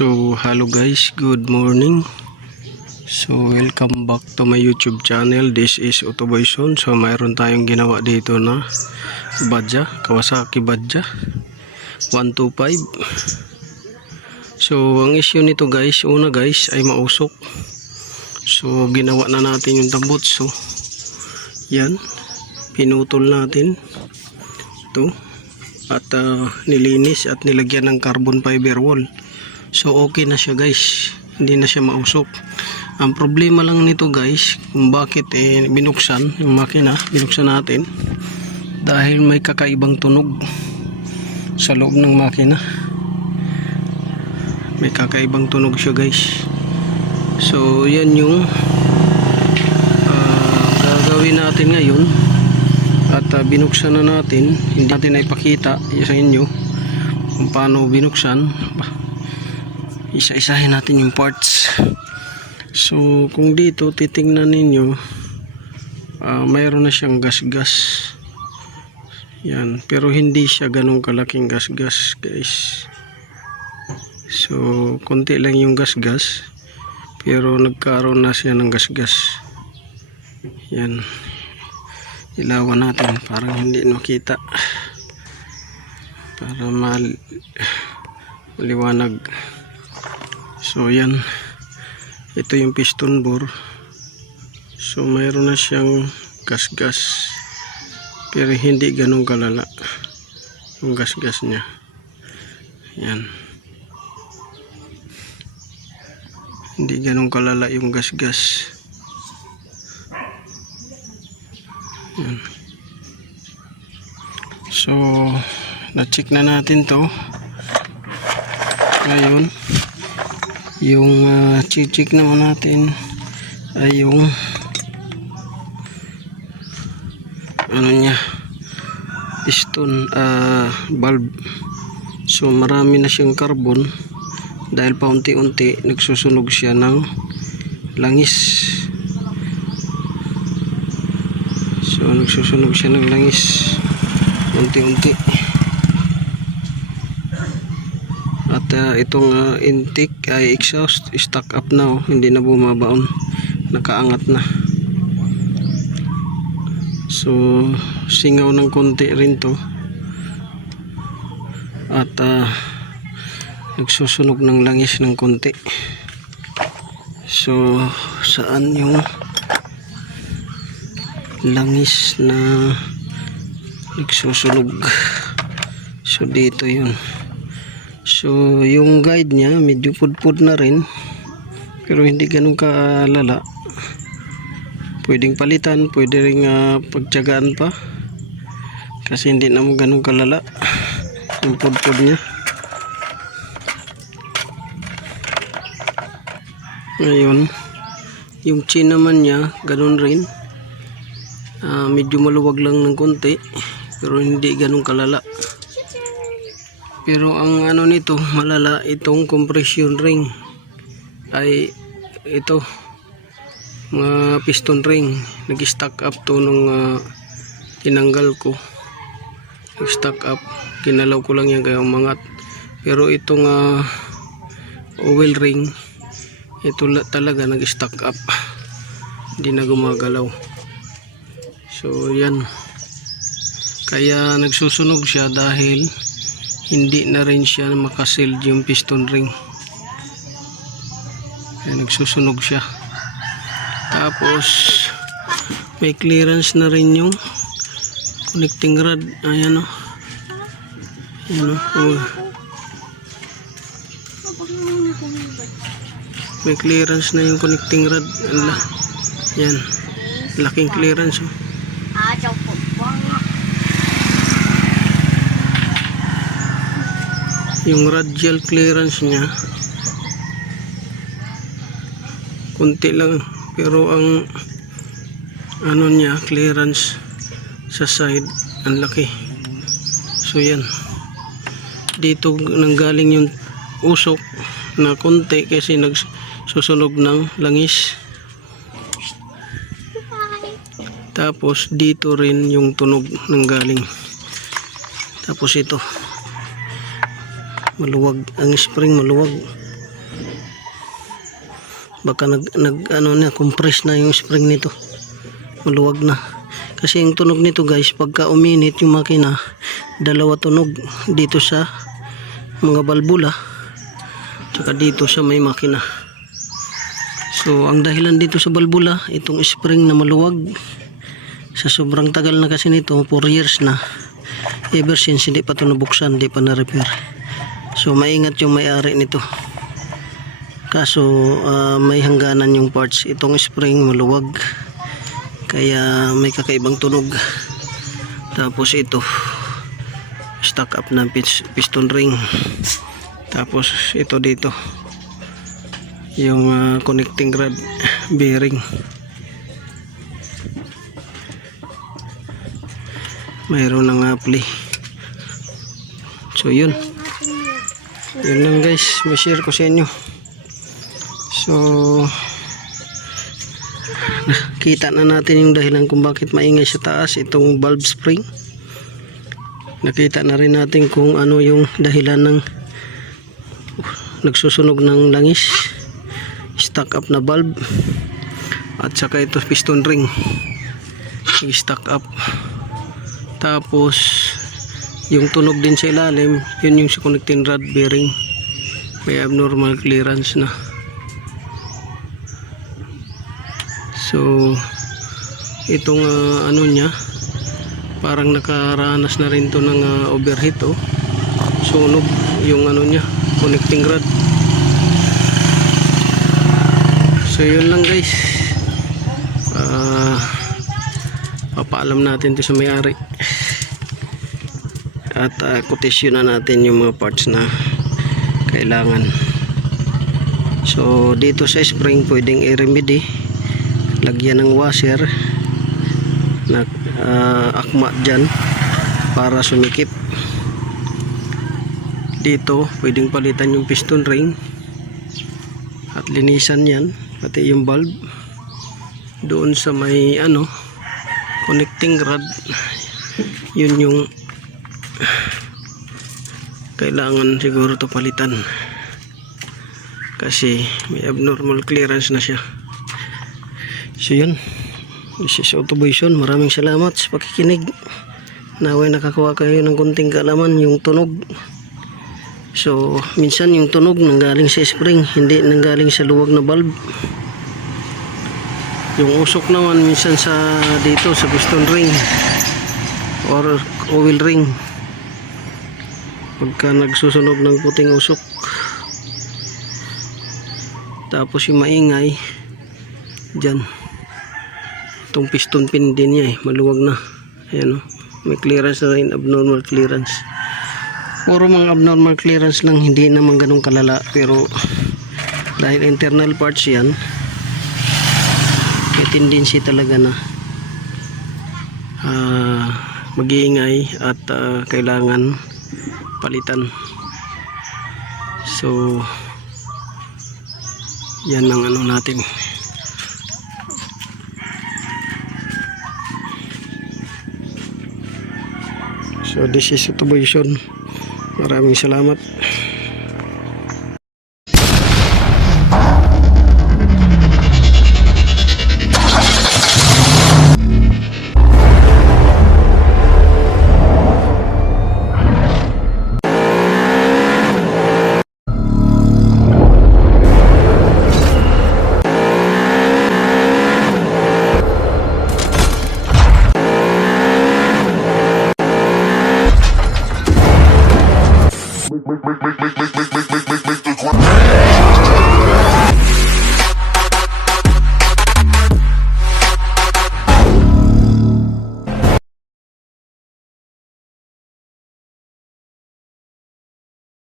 So, hello guys, good morning. So, welcome back to my YouTube channel. This is Otoboyson. So, mayroon tayong ginawa dito na Badja, Kawasaki Badja 125. So, ang issue nito guys, una guys ay mausok. So, ginawa na natin yung tambot. So, yan. Pinutol natin. Ito. At ah, nilinis at nilagyan ng carbon fiber wall. So okay na siya guys. Hindi na siya mausok. Ang problema lang nito guys, kung bakit eh, binuksan yung makina, binuksan natin dahil may kakaibang tunog sa loob ng makina. May kakaibang tunog siya guys. So yan yung ah, gagawin natin ngayon at ah, binuksan na natin hindi natin ay pakita sa inyo kung paano binuksan isa-isahin natin yung parts. So kung dito titingnan ninyo ah, mayroon na siyang gas-gas. Yan. Pero hindi siya ganong kalaking gas-gas guys. So konti lang yung gas-gas pero nagkaroon na siya ng gas-gas. Yan. Ilawan natin parang hindi makita para mal maliwanag so yan ito yung piston bore. So mayroon na siyang gas pero hindi ganun kalala yung gas gas nya yan hindi ganun kalala yung gas gas Yan. So, na-check na natin to. Ngayon, yung uh, check naman natin ay yung ano niya piston uh, valve so marami na siyang carbon dahil paunti-unti nagsusunog siya ng langis. So nagsusunog siya ng langis. Unti-unti. Ah, itong ah, intake ay exhaust stuck up na oh. hindi na bumabaon. Nakaangat na. So singaw ng konti rin to. At ah, nagsusunog ng langis ng konti. So saan yung langis na nagsusunog so dito yun so yung guide niya medyo pudpud na rin. Pero hindi ganun kalala. Pwedeng palitan pwede rin uh, pagtyagaan pa. Kasi hindi naman ganun kalala yung pudpud niya. Ngayon yung chin naman niya ganun rin. Ah, medyo maluwag lang ng konti pero hindi ganun kalala pero ang ano nito malala itong compression ring. Ay ito mga piston ring. Nag stack up to nung ah, tinanggal ko. Nag stack up. Kinalaw ko lang yan kaya umangat. Pero itong ah, oil ring ito la- talaga nag stack up. Hindi na gumagalaw. So yan. Kaya nagsusunog siya dahil hindi na rin siya makasil yung piston ring. Kaya nagsusunog siya. Tapos may clearance na rin yung connecting rod. Ayan o. Ayan o. Oh. May clearance na yung connecting rod. Ala. Yan. Laking clearance oh. Yung radial clearance niya kunti lang. Pero ang ano niya clearance sa side ang laki. So yan. Dito nanggaling yung usok na konti kasi nagsusunog ng langis. Tapos dito rin yung tunog ng galing tapos ito maluwag. Ang spring maluwag. Baka nag, nag ano na compress na yung spring nito. Maluwag na. Kasi yung tunog nito guys pagka uminit yung makina dalawa tunog dito sa mga balbula tsaka dito sa may makina. So ang dahilan dito sa balbula itong spring na maluwag sa sobrang tagal na kasi nito 4 years na. Ever since hindi pa ito nabuksan hindi pa na-repair so maingat yung may-ari nito. Kaso ah, may hangganan yung parts. Itong spring maluwag. Kaya may kakaibang tunog. Tapos ito stock up ng pis- piston ring. Tapos ito dito yung ah, connecting rod bearing. Mayroon ng apply so yun yun lang guys. May share ko sa inyo. So nakita na natin yung dahilan kung bakit maingay sa taas itong valve spring. Nakita na rin natin kung ano yung dahilan ng nagsusunog ng langis stock up na valve at saka ito piston ring. Stock up. Tapos yung tunog din sa ilalim yun yung sa connecting rod bearing. May abnormal clearance na. So itong ah, ano niya parang nakaranas na rin to ng ah, overheat oh. Sunog yung ano niya connecting rod. So yun lang guys. Ah papaalam natin to sa may-ari at uh, quotation na natin yung mga parts na kailangan. So dito sa spring pwedeng i-remedy. Lagyan ng washer na ah, akma dyan para sumikip. Dito pwedeng palitan yung piston ring at linisan yan pati yung bulb doon sa may ano connecting rod. Yun yung kailangan siguro to palitan. Kasi may abnormal clearance na siya. So yun. This is Autoboyson maraming salamat sa pakikinig. Naway nakakuha kayo ng kunting kaalaman yung tunog. So minsan yung tunog nanggaling sa spring hindi nanggaling sa luwag na bulb. Yung usok naman minsan sa dito sa piston ring or oil ring pagka nagsusunog ng puting usok. Tapos yung maingay dyan. Itong piston pin din niya eh maluwag na. Ayan o may clearance na rin abnormal clearance. Puro mga abnormal clearance lang hindi naman ganun kalala pero dahil internal parts yan may tendency talaga na ah, mag-iingay at ah, kailangan palitan. So yan ang ano natin. So this is Autoboyson maraming salamat make, make, make, make, make